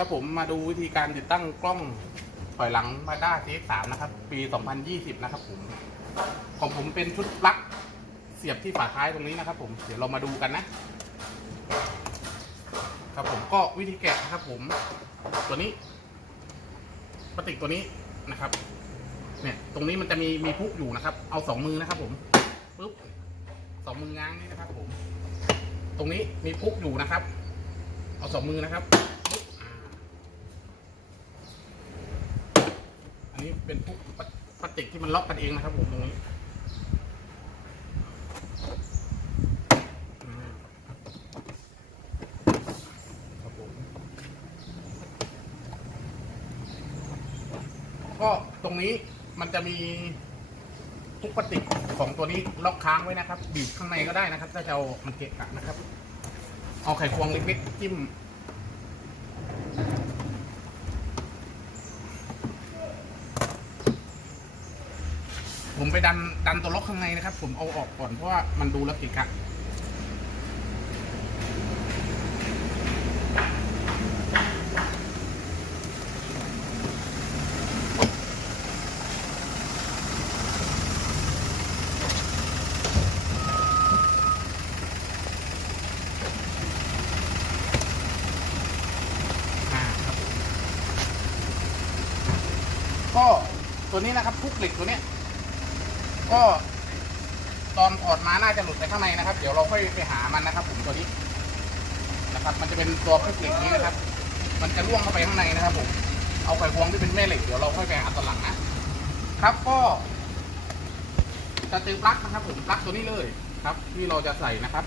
ครับผมมาดูวิธีการติดตั้งกล้องถอยหลังมาด้า CX3 นะครับ ปี 2020 นะครับผม ของผมเป็นชุดปลั๊กเสียบที่ฝาท้ายตรงนี้นะครับ ผม เดี๋ยวเรามาดูกันนะ ครับผมก็วิธีแกะนะครับ ผม ตัวนี้พลาสติกตัวนี้นะครับ เนี่ย ตรงนี้มันจะมีมีพุกอยู่นะครับ เอาสองมือนะครับ ผมปึ๊บสองมือง้างนี่นะครับ ผม ตรงนี้มีพุกอยู่นะครับ เอาสองมือนะครับปึ๊บอ่า อันนี้เป็นพุกพลาสติกที่มันล็อกกันเองนะครับผมตรงนี้ก็ตรงนี้มันจะมีทุกพลาสติกของตัวนี้ล็อกค้างไว้นะครับ บีบข้างในก็ได้นะครับ ถ้าจะเอามันเกะกะนะครับ เอาไขควงเล็กๆจิ้ม ผมไปดันดันตัวล็อก ข้างในนะครับ ผมเอาออกก่อนเพราะว่ามันดูแล้วเกะกะอ่าครับก็ตัวนี้นะครับพุกเหล็กตัวเนี้ยก็ ตอนถอดมาน่าจะหลุดไปข้างในนะครับ เดี๋ยวเราค่อยไปหามันนะครับ ผมตัวนี้นะครับ มันจะเป็นตัวพุกเหล็กนี้นะครับ มันจะล่วงเข้าไปข้างในนะครับ ผม เอาไขควงที่เป็นแม่เหล็กเดี๋ยวเราค่อยไปหาตอนหลังนะครับก็จะตือปลั๊กนะครับ ผมปลั๊กตัวนี้เลยครับ ที่เราจะใส่นะครับ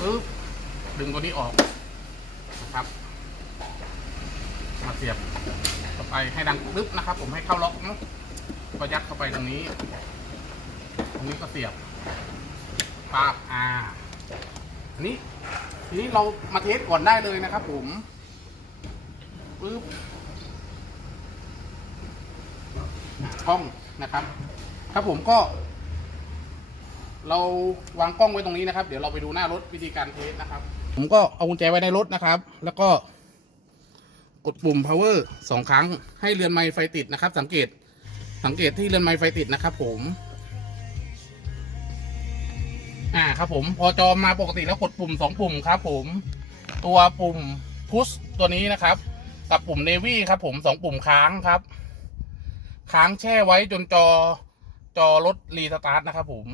ปึ๊บดึงตัวนี้ออกนะครับ มาเสียบเข้าไปให้ดังลึบนะครับ ผมให้เข้าล็อกเนาะก็ยัดเข้าไปตรงนี้ รงนี้ก็เสียบปาบอ่าอันนี้ ทีนี้เรามาเทสก่อนได้เลยนะครับผมปึ๊บกล้องนะครับ ครับผมก็ เราวางกล้องไว้ตรงนี้นะครับ เดี๋ยวเราไปดูหน้ารถวิธีการเทสนะครับ ผมก็เอากุญแจไว้ในรถนะครับ แล้วก็กดปุ่ม power สองครั้งให้เรือนไม้ไฟติดนะครับ สังเกต สังเกตที่เรือนไม้ไฟติดนะครับ ผม อ่าครับผมพอจอมาปกติแล้วกดปุ่มสองปุ่มครับผมตัวปุ่ม push ตัวนี้นะครับ กับปุ่ม navy ครับผมสองปุ่มค้างครับ ค้างแช่ไว้จนจอจอรถรีสตาร์ทนะครับผม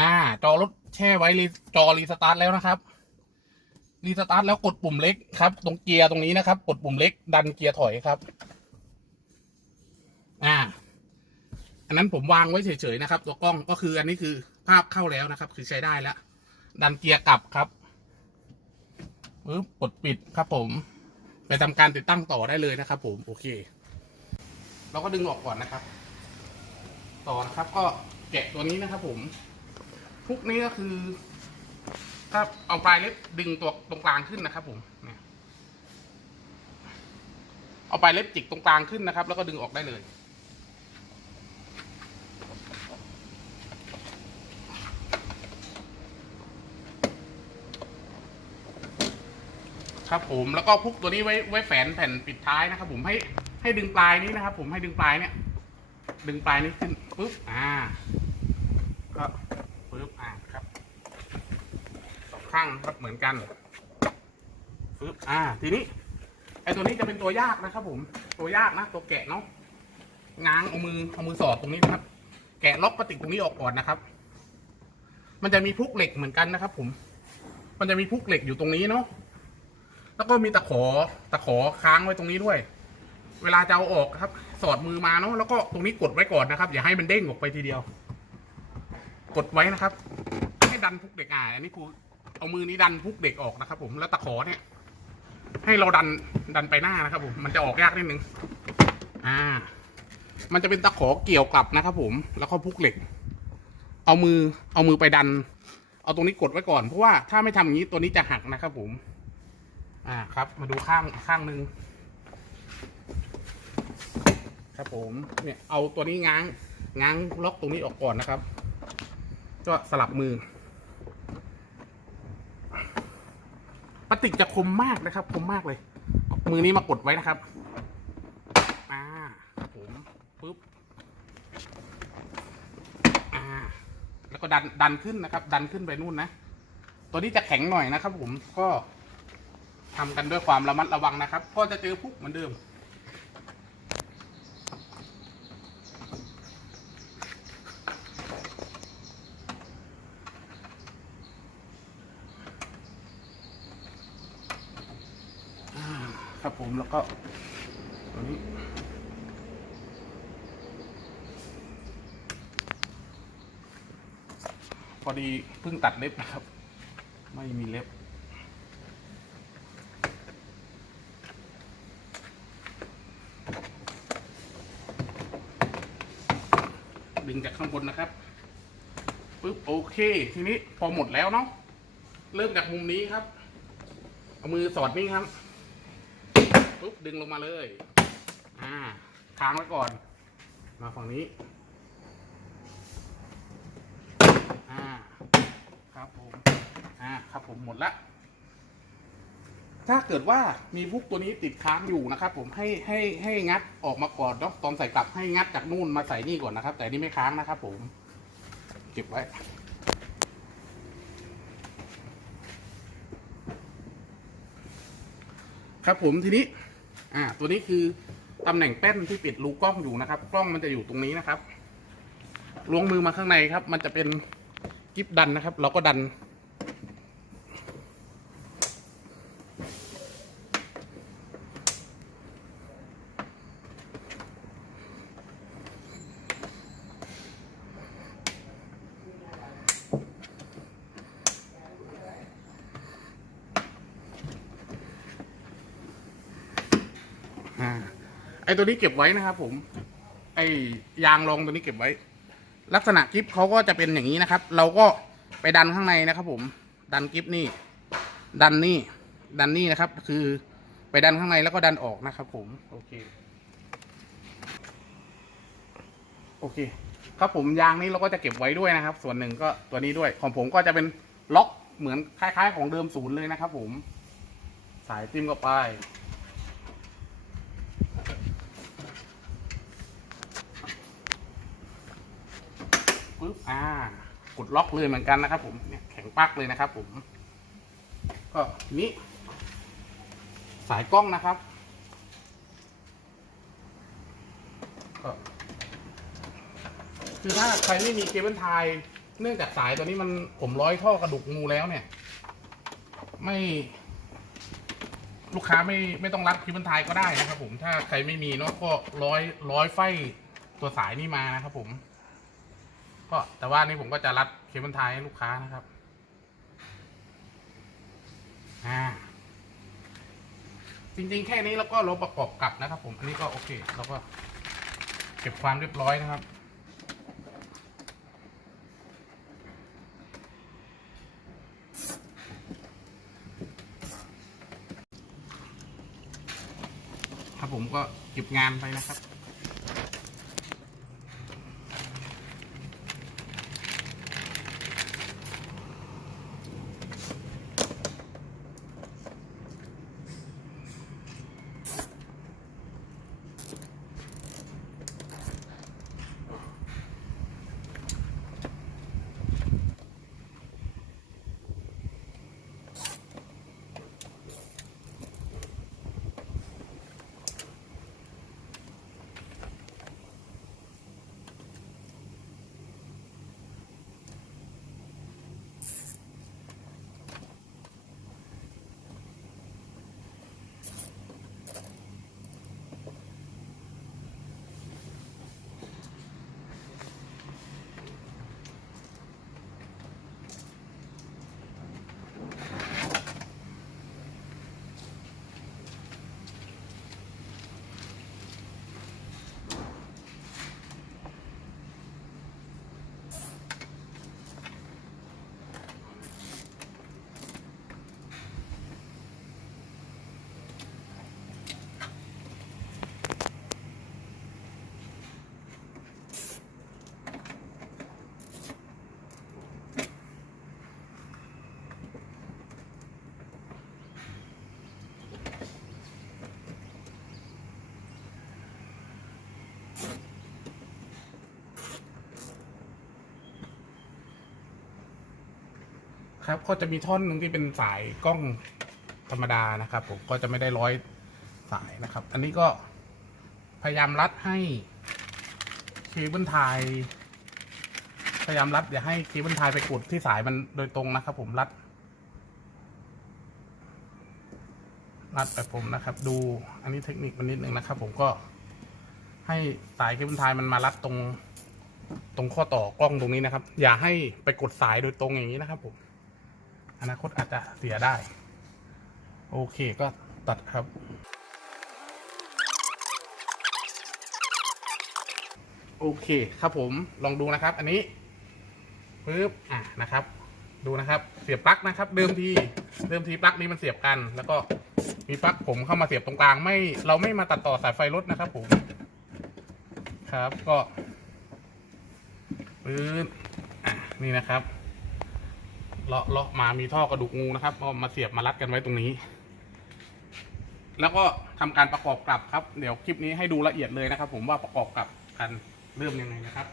อ่า จอรถแช่ไว้รีจอรีสตาร์ทแล้วนะครับรีสตาร์ทแล้วกดปุ่มเล็กครับ ตรงเกียร์ตรงนี้นะครับ กดปุ่มเล็กดันเกียร์ถอยครับ อ่า อั นนั้นผมวางไว้เฉยๆนะครับ ตัวกล้องก็คืออันนี้คือภาพเข้าแล้วนะครับ คือใช้ได้แล้ว ดันเกียร์กลับครับปึ๊บกดปิดครับผม ไปทำการติดตั้งต่อได้เลยนะครับ ผมโอเค เราก็ดึงออกก่อนนะครับ ต่อนะครับ ก็แกะตัวนี้นะครับ ผมพุกนี้ก็คือ ถ้าเอาปลายเล็บดึงตัวตรงกลางขึ้นนะครับ ผมเนี่ยเอาปลายเล็บจิกตรงกลางขึ้นนะครับ แล้วก็ดึงออกได้เลย ครับผมแล้วก็พุกตัวนี้ไว้ไว้แฝนแผ่นปิดท้ายนะครับ ผมให้ให้ดึงปลายนี้นะครับ ผมให้ดึงปลายเนี่ย ดึงปลายนี้ขึ้นปุ๊บอ่าก็ปึ๊บอ่าครับสองข้างครับเหมือนกันปึ๊บอ่า ทีนี้ไอตัวนี้จะเป็นตัวยากนะครับ ผม ตัวยากนะตัวแกะเนาะง้างเอามือเอามือสอดตรงนี้นะครับ แกะล็อกพลาสติกตรงนี้ออกก่อนนะครับ มันจะมีพุกเหล็กเหมือนกันนะครับ ผม มันจะมีพุกเหล็กอยู่ตรงนี้เนาะ แล้วก็มีตะขอตะขอค้างไว้ตรงนี้ด้วย เวลาจะเอาออกครับ สอดมือมาเนาะแล้วก็ตรงนี้กดไว้ก่อนนะครับ อย่าให้มันเด้งออกไปทีเดียว กดไว้นะครับ ให้ดันพุกเด็กอ่าอันนี้ครูเอามือนี้ดันพุกเด็กออกนะครับ ผมแล้วตะขอเนี่ย ให้เราดันดันไปหน้านะครับ ผมมันจะออกยากนิดนึงอ่า มันจะเป็นตะขอเกี่ยวกลับนะครับ ผมแล้วก็พุกเหล็ก เอามือเอามือไปดัน เอาตรงนี้กดไว้ก่อนเพราะว่าถ้าไม่ทำอย่างนี้ตัวนี้จะหักนะครับ ผม อ่าครับ มาดูข้างอีกข้างหนึ่งครับผมเนี่ยเอาตัวนี้ง้างง้างล็อกตรงนี้ออกก่อนนะครับ ก็สลับมือลาสติกจะคมมากนะครับ คมมากเลย มือนี้มากดไว้นะครับอ่าครับผมปุ๊บอ่าแล้วก็ดันดันขึ้นนะครับ ดันขึ้นไปนู่นนะ ตัวนี้จะแข็งหน่อยนะครับ ผมก็ ทำกันด้วยความระมัดระวังนะครับ ก็จะเจอพุกเหมือนเดิม ครับผมแล้วก็ตัวนี้พอดีเพิ่งตัดเล็บนะครับ ไม่มีเล็บ งจากข้างบนนะครับปึ๊บโอเค ทีนี้พอหมดแล้วเนาะเริ่มจากมุมนี้ครับ เอามือสอดนี่ครับปุ๊บดึงลงมาเลย อ่าค้างไว้ก่อน มาฝั่งนี้ อ่า ครับผม อ่า ครับผมหมดละ ถ้าเกิดว่ามีพุกตัวนี้ติดค้างอยู่นะครับ ผมให้ให้ให้งัดออกมาก่อนเนาะตอนใส่กลับให้งัดจากนู่นมาใส่นี่ก่อนนะครับ แต่นี่ไม่ค้างนะครับ ผมเก็บไว้ครับผมทีนี้ อ่า ตัวนี้คือตำแหน่งแป้นที่ปิดรูกล้องอยู่นะครับ กล้องมันจะอยู่ตรงนี้นะครับล้วงมือมาข้างในครับ มันจะเป็นกิฟดันนะครับ เราก็ดัน ไอตัวนี้เก็บไว้นะครับผม ไอยางรองตัวนี้เก็บไว้ ลักษณะกิฟเขาก็จะเป็นอย่างนี้นะครับ เราก็ไปดันข้างในนะครับ ผม ดันกิฟนี่ ดันนี่ ดันนี่นะครับ คือไปดันข้างในแล้วก็ดันออกนะครับ ผม โอเค โอเค ครับผมยางนี้เราก็จะเก็บไว้ด้วยนะครับ ส่วนหนึ่งก็ตัวนี้ด้วย ของผมก็จะเป็นล็อกเหมือนคล้าย ๆ ของเดิมศูนย์เลยนะครับ ผม สายจิ้มเข้าไปบ อ่า กดล็อกเลยเหมือนกันนะครับ ผมเนี่ยแข็งปักเลยนะครับ ผม ก็นี้ สายกล้องนะครับก็คือถ้าใครไม่มีเคเบิลไทยเนื่องจากสายตัวนี้มันผมร้อยท่อกระดูกงูแล้วเนี่ย ไม่ลูกค้าไม่ไม่ต้องรับเคเบิลไทยก็ได้นะครับผมถ้าใครไม่มีเนาะก็ร้อยร้อยไฟตัวสายนี่มานะครับผม ก็แต่ว่านี่ผมก็จะรัดเคเบิลไทยให้ลูกค้านะครับอ่าจริงๆ แค่นี้แล้วก็เราประกอบกลับนะครับ ผม อันนี้ก็โอเคเราก็เก็บความเรียบร้อยนะครับ ครับผมก็เก็บงานไปนะครับ ครับ ก็จะมีท่อนหนึ่งที่เป็นสายกล้องธรรมดานะครับ ผมก็จะไม่ได้ร้อยสายนะครับ อันนี้ก็พยายามรัดให้เคเบิลไทยพยายามรัดอย่าให้เคเบิลไทยไปกดที่สายมันโดยตรงนะครับ ผมรัด รัดแบบผมนะครับ ดูอันนี้เทคนิคมันนิดนึงนะครับ ผมก็ให้สายเคเบิลไทยมันมารัดตรงตรงข้อต่อกล้องตรงนี้นะครับ อย่าให้ไปกดสายโดยตรงอย่างนี้นะครับผม อนาคตอาจจะเสียได้ โอเคก็ตัดครับ โอเคครับผมลองดูนะครับ อันนี้ปึ๊บอะนะครับ ดูนะครับ เสียบปลั๊กนะครับ เดิมทีเดิมทีปลั๊กนี้มันเสียบกัน แล้วก็มีปลั๊กผมเข้ามาเสียบตรงกลางไม่ เราไม่มาตัดต่อสายไฟรถนะครับ ผม ครับก็ปึ๊บอะนี่นะครับ เลาะเลาะมามีท่อกระดูกงูนะครับก็มาเสียบมารัดกันไว้ตรงนี้ แล้วก็ทำการประกอบกลับครับ เดี๋ยวคลิปนี้ให้ดูละเอียดเลยนะครับ ผมว่าประกอบกลับกันเริ่มยังไงนะครับ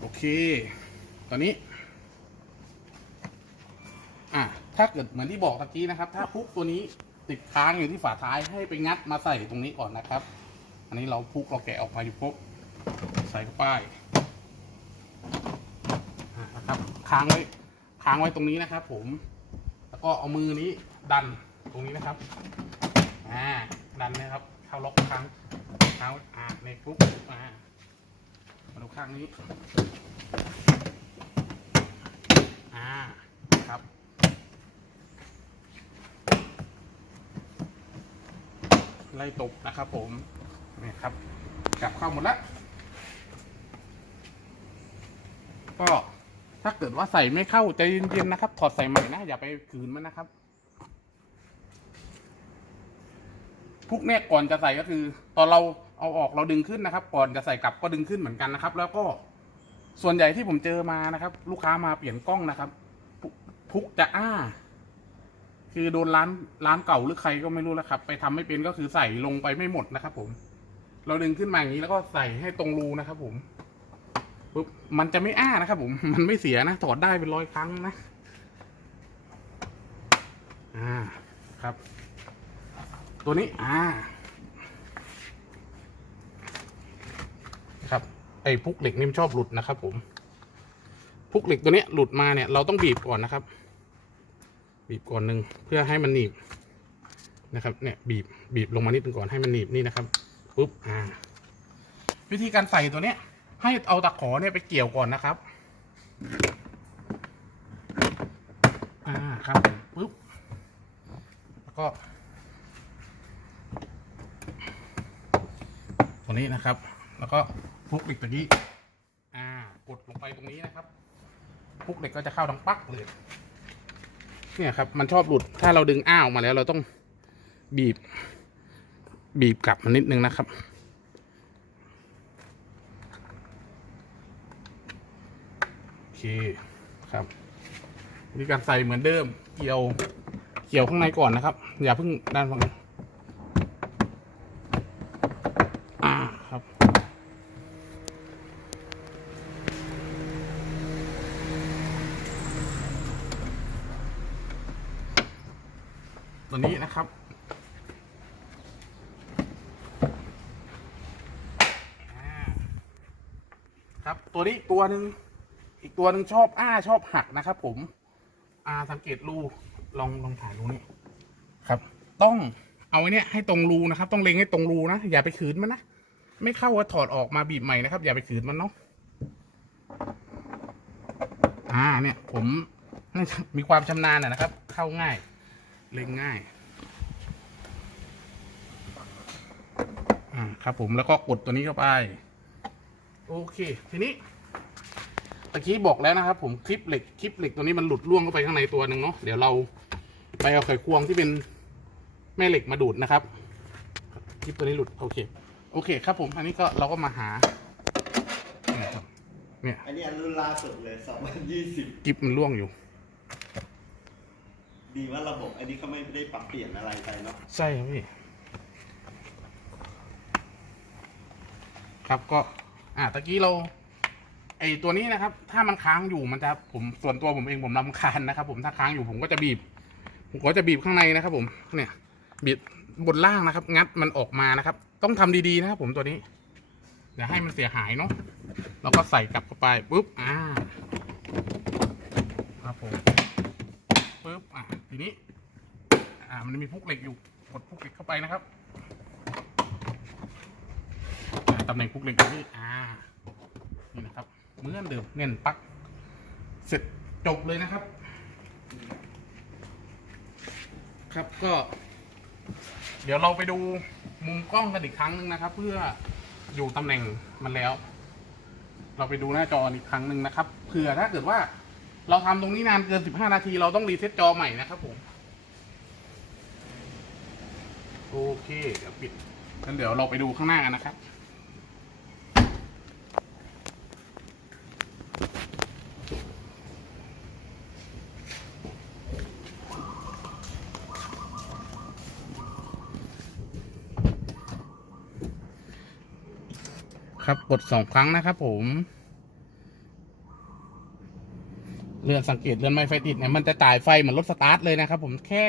โอเค ตอนนี้ อะถ้าเกิดเหมือนที่บอกตะกี้นะครับ ถ้าพุกตัวนี้ติดค้างอยู่ที่ฝาท้ายให้ไปงัดมาใส่ตรงนี้ก่อนนะครับ อันนี้เราพุกเราแกะออกมาอยู่ปุ๊บ ใส่เข้าไปนะครับค้างไว้ค้างไว้ตรงนี้นะครับ ผม แล้วก็เอามือนี้ดันตรงนี้นะครับอ่าดันนะครับเข้าล็อกครั้งเท้าอ่าในปุ๊บอ่ามาดูข้างนี้อ่าครับไล่ตกนะครับผมนี่ครับกลับเข้าหมดแล้ว ก็ถ้าเกิดว่าใส่ไม่เข้าใจเย็นๆนะครับ ถอดใส่ใหม่นะอย่าไปขืนมันนะครับพุกเนี่ยก่อนจะใส่ก็คือ ตอนเราเอาออกเราดึงขึ้นนะครับ ก่อนจะใส่กลับก็ดึงขึ้นเหมือนกันนะครับ แล้วก็ส่วนใหญ่ที่ผมเจอมานะครับ ลูกค้ามาเปลี่ยนกล้องนะครับ พุกจะอ้า คือโดนร้านร้านเก่าหรือใครก็ไม่รู้แล้วครับ ไปทำไม่เป็นก็คือใส่ลงไปไม่หมดนะครับ ผม เราดึงขึ้นมาอย่างนี้แล้วก็ใส่ให้ตรงรูนะครับ ผม ปุ๊บมันจะไม่อ้านะครับ ผมมันไม่เสียนะถอดได้เป็นร้อยครั้งนะอ่าครับ ตัวนี้อ่าครับไอ้พุกเหล็กนี่มันชอบหลุดนะครับ ผมพุกเหล็กตัวนี้หลุดมาเนี่ยเราต้องบีบก่อนนะครับ บีบก่อนหนึ่งเพื่อให้มันหนีบนะครับเนี่ยบีบบีบลงมานิดนึงก่อนให้มันหนีบนี่นะครับปุ๊บอ่า วิธีการใส่ตัวเนี้ย ให้เอาตะขอเนี่ยไปเกี่ยวก่อนนะครับ อ่าครับปุ๊บ แล้วก็ ตัวนี้นะครับ แล้วก็พุกเหล็กตะกี้ อ่า กดลงไปตรงนี้นะครับ พุกเหล็กก็จะเข้าดังปักเลย เนี่ยครับ มันชอบหลุด ถ้าเราดึงอ้าวมาแล้วเราต้องบีบ บีบกลับมานิดนึงนะครับ โอ เคครับวิธีการใส่เหมือนเดิม เกี่ยวเกี่ยวข้างในก่อนนะครับ อย่าเพิ่งด้านฝั่งนี้อ่าครับ ตัวนี้นะครับครับตัวนี้ตัวหนึ่ง ตัวหนึ่งชอบอ้าชอบหักนะครับ ผม อ่าสังเกตรูลองลองถ่ายรูนี่ครับ ต้องเอาไว้เนี่ยให้ตรงรูนะครับ ต้องเล็งให้ตรงรูนะอย่าไปขืนมันนะไม่เข้าก็ถอดออกมาบีบใหม่นะครับ อย่าไปขืนมันเนาะอ่าเนี่ย ผมน่าจะมีความชำนาญนะนะครับ เข้าง่าย เล็งง่ายอ่าครับ ผมแล้วก็กดตัวนี้เข้าไป โอเค ทีนี้ตะกี้บอกแล้วนะครับ ผมคลิปเหล็กคลิปเหล็กตัวนี้มันหลุดล่วงเข้าไปข้างในตัวหนึ่งเนาะเดี๋ยวเราไปเอาไขควงที่เป็นแม่เหล็กมาดูดนะครับคลิปตัวนี้หลุดโอเค โอเคครับผมอันนี้ก็เราก็มาหาเนี่ยครับเนี่ยอันนี้อันรุ่นล่าสุดเลย2020คลิปมันล่วงอยู่ ดีว่าระบบอันนี้เขาไม่ได้ปรับเปลี่ยนอะไรไปเนาะใช่ครับพี่ครับก็ อ่าตะกี้เรา ไอตัวนี้นะครับ ถ้ามันค้างอยู่มันจะผมส่วนตัวผมเองผมรำคาญนะครับ ผมถ้าค้างอยู่ผมก็จะบีบ ผมก็จะบีบข้างในนะครับ ผมเนี่ยบีบบนล่างนะครับ งัดมันออกมานะครับ ต้องทำดีๆนะครับผมตัวนี้อย่าให้มันเสียหายเนาะเราก็ใส่กลับเข้าไปปุ๊บอ่าครับผมปุ๊บอะทีนี้ อ่า มันมีพุกเหล็กอยู่กดพุกเหล็กเข้าไปนะครับตำแหน่งพุกเหล็กอยู่นี่อ่านี่นะครับ เหมือนเดิมเน่นปัก เสร็จจบเลยนะครับ ครับก็ เดี๋ยวเราไปดูมุมกล้องกันอีกครั้งหนึ่งนะครับ เพื่ออยู่ตำแหน่งมันแล้ว เราไปดูหน้าจออีกครั้งหนึ่งนะครับเผื่อถ้าเกิดว่า เราทำตรงนี้นานเกิน 15 นาที เราต้องรีเซ็ตจอใหม่นะครับผมโอเค เดี๋ยวปิดงั้นเดี๋ยวเราไปดูข้างหน้ากันนะครับ ครับ กดสองครั้งนะครับผมเรือนสังเกตเรือนไม้ไฟติดเนี่ยมันจะจ่ายไฟเหมือนรถสตาร์ทเลยนะครับผมแค่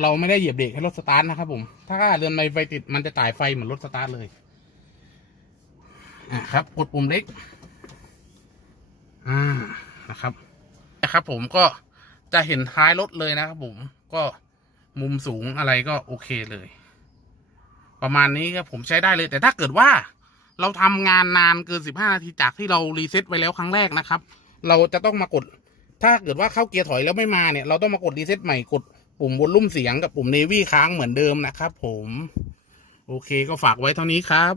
เราไม่ได้เหยียบเบรกให้รถสตาร์ทนะครับผมถ้าเรือนไม้ไฟติดมันจะจ่ายไฟเหมือนรถสตาร์ทเลยอะครับ กดปุ่มเล็ก อ่านะครับนะครับ ผมก็จะเห็นท้ายรถเลยนะครับผมก็มุมสูงอะไรก็โอเคเลย ประมาณนี้ครับผมใช้ได้เลย แต่ถ้าเกิดว่า เราทำงานนานเกินสิบห้านาทีจากที่เรารีเซ็ตไว้แล้วครั้งแรกนะครับ เราจะต้องมากด ถ้าเกิดว่าเข้าเกียร์ถอยแล้วไม่มาเนี่ย เราต้องมากดรีเซ็ตใหม่กดปุ่มวอลลุ่มเสียงกับปุ่มเนวี่ค้างเหมือนเดิมนะครับ ผม โอเคก็ฝากไว้เท่านี้ครับ